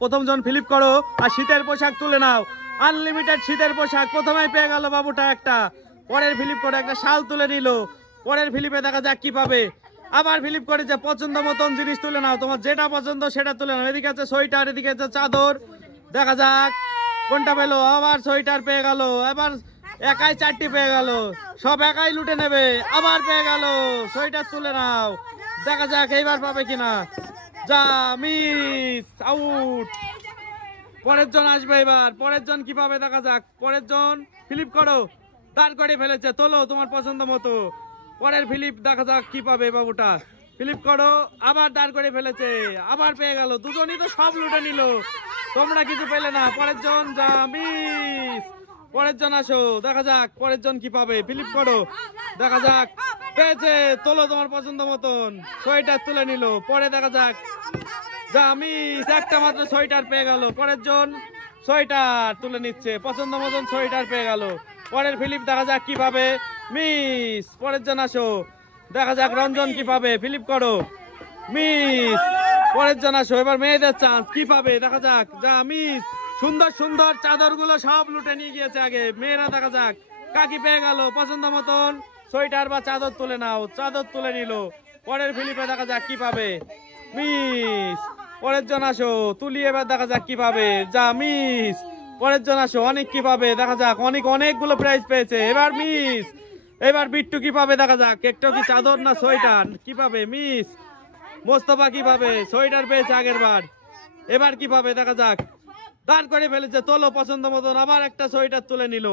প্রথম জন ফ্লিপ করো আর শীতের পোশাক তুলে নাও। আনলিমিটেড শীতের পোশাক প্রথমেই পেয়ে গেল বাবুটা একটা। পরের ফ্লিপ করে একটা শাল তুলে নিল। পরের ফ্লিপে দেখা যাক কি পাবে। আবার ফ্লিপ করেছে, পছন্দ মতন জিনিস তুলে নাও, তোমার যেটা পছন্দ সেটা তুলে নাও। এদিকে আছে সোয়েটার, এদিকে আছে চাদর, দেখা যাক কোনটা পেলো। আবার সোয়েটার পেয়ে গেল, এবার একাই 4টি পেয়ে গেল, সব একাই লুটে নেবে। আবার পেয়ে গেল, সোয়েটার তুলে নাও, দেখা যাক এইবার পাবে কিনা। যা মিস, আউট। পরের জন আসবে, এবার পরের জন কি পাবে দেখা যাক। পরের জন ফ্লিপ করো, দাঁড় করে ফেলেছে, তোলো তোমার পছন্দ মতো। পরের ফ্লিপ দেখা যাক কি পাবে বাবুটা। ফ্লিপ করো, আবার দাঁড় করে ফেলেছে, আবার পেয়ে গেল। দুজনই তো সব লুটে নিল, তোমরা কিছু পেলে না। পরের জন যা মিস। পরের জন আসো, দেখা যাক পরের জন কি পাবে। ফ্লিপ করো, দেখা যাক পেয়েছে, তোলো তোমার পছন্দ মতন। সোয়েটার তুলে নিল। পরে দেখা যাক, যা মিস, একটা মাত্র সোয়েটার পেয়ে গেল। পরের জন সোয়েটার তুলে নিচ্ছে, পছন্দ মতন সোয়েটার পেয়ে গেল। পরের ফ্লিপ দেখা যাক কি পাবে। মিস। পরের জন আসো, দেখা যাক রঞ্জন কি পাবে। ফ্লিপ করো, মিস। পরের জন আসো, এবার মেয়েদের চান্স, কি পাবে দেখা যাক। যা মিস। সুন্দর সুন্দর চাদর গুলো সব লুটে নিয়ে গিয়েছে আগে মেয়েরা, দেখা যাক কাকি পেয়ে গেল। পছন্দ মতন সোয়েটার বা চাদর তুলে নাও, চাদর তুলে নিল। পরের ফ্লিপে দেখা যাক কি পাবে। মিস। পরের জন আসো, তুলি, এবার দেখা যাক কি পাবে। যা মিস। পরের জন আসো, অনেক কি পাবে দেখা যাক। অনেকগুলো প্রাইজ পেয়েছে, এবার মিস। এবার বিট্টু কি পাবে দেখা যাক। একটু কি চাদর না সোয়েটার কি পাবে। মিস। মোস্তফা কি পাবে, সোয়েটার পেয়েছে আগের বার, এবার কি পাবে দেখা যাক। দাঁড় করে ফেলেছে, তোলো পছন্দ মতন। আবার একটা সোয়েটার তুলে নিল,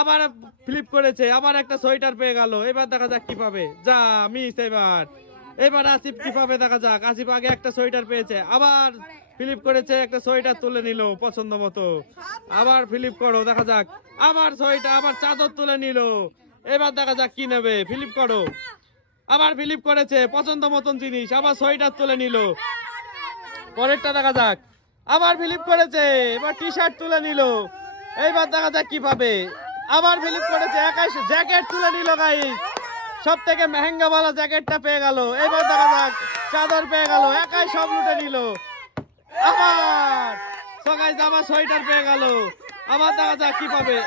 আবার ফ্লিপ করেছে, আবার একটা সোয়েটার পেয়ে গেল। এবার দেখা যাক কি পাবে। যা মিস। এবার আসিফ কি পাবে দেখা যাক। আসিফ আগে একটা সোয়েটার পেয়েছে, আবার ফ্লিপ করেছে, একটা সোয়েটার তুলে নিল পছন্দ মতো। আবার ফ্লিপ করো, দেখা যাক। আবার সোয়েটার, আবার চাদর তুলে নিল। এবার দেখা যাক কি নেবে। ফ্লিপ করো, আবার ফ্লিপ করেছে, পছন্দ মতন জিনিস, আবার সোয়েটার তুলে নিল। পরেরটা দেখা যাক, আবার ফ্লিপ করেছে, এবার টি শার্ট তুলে নিল। এইবার দেখা যাক কি পাবে। আবার ফ্লিপ করেছে, একাই জ্যাকেট তুলে নিল। গাইস, সব থেকে মেহেঙ্গা वाला জ্যাকেটটা পেয়ে গেল। এবার দেখা যাক, চাদর পেয়ে গেল, একাই সব লুটে নিল। আবার সকাই আবার সোয়েটার পেয়ে গেল। আবার দেখা যাক কি পাবে।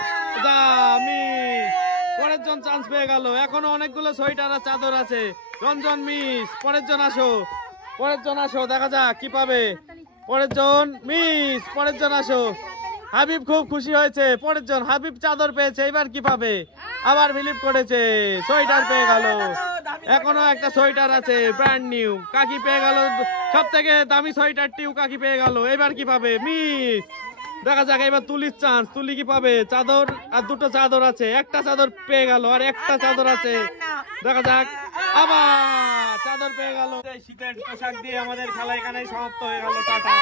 যা মিস। পরের জন চান্স পেয়ে গেল, এখনো অনেকগুলো সোয়েটার আর চাদর আছে। রঞ্জন মিস। পরের জন আসো, পরের জন আসো, দেখা যাক কি পাবে। পরের জন মিস। পরের জন আসো। হাবিব খুব খুশি হয়েছে। পরের জন হাবিব চাদর পেয়েছে, এবার কি পাবে। আবার ফ্লিপ করেছে, সোয়েটার পেয়ে গেল। এখনো একটা সোয়েটার আছে ব্র্যান্ড নিউ, কাকি পেয়ে গেল। সব থেকে দামি সোয়েটারটিও কাকি পেয়ে গেল। এবার কি পাবে। মিস। দেখা যাক এবার তুলির চান্স, তুলি কি পাবে। চাদর আর দুটো চাদর আছে, একটা চাদর পেয়ে গেল, আর একটা চাদর আছে, দেখা যাক। আবার চাদর পেয়ে গেল। শীতের পোশাক দিয়ে আমাদের খেলা এখানে সমাপ্ত হয়ে গেল। টাটা।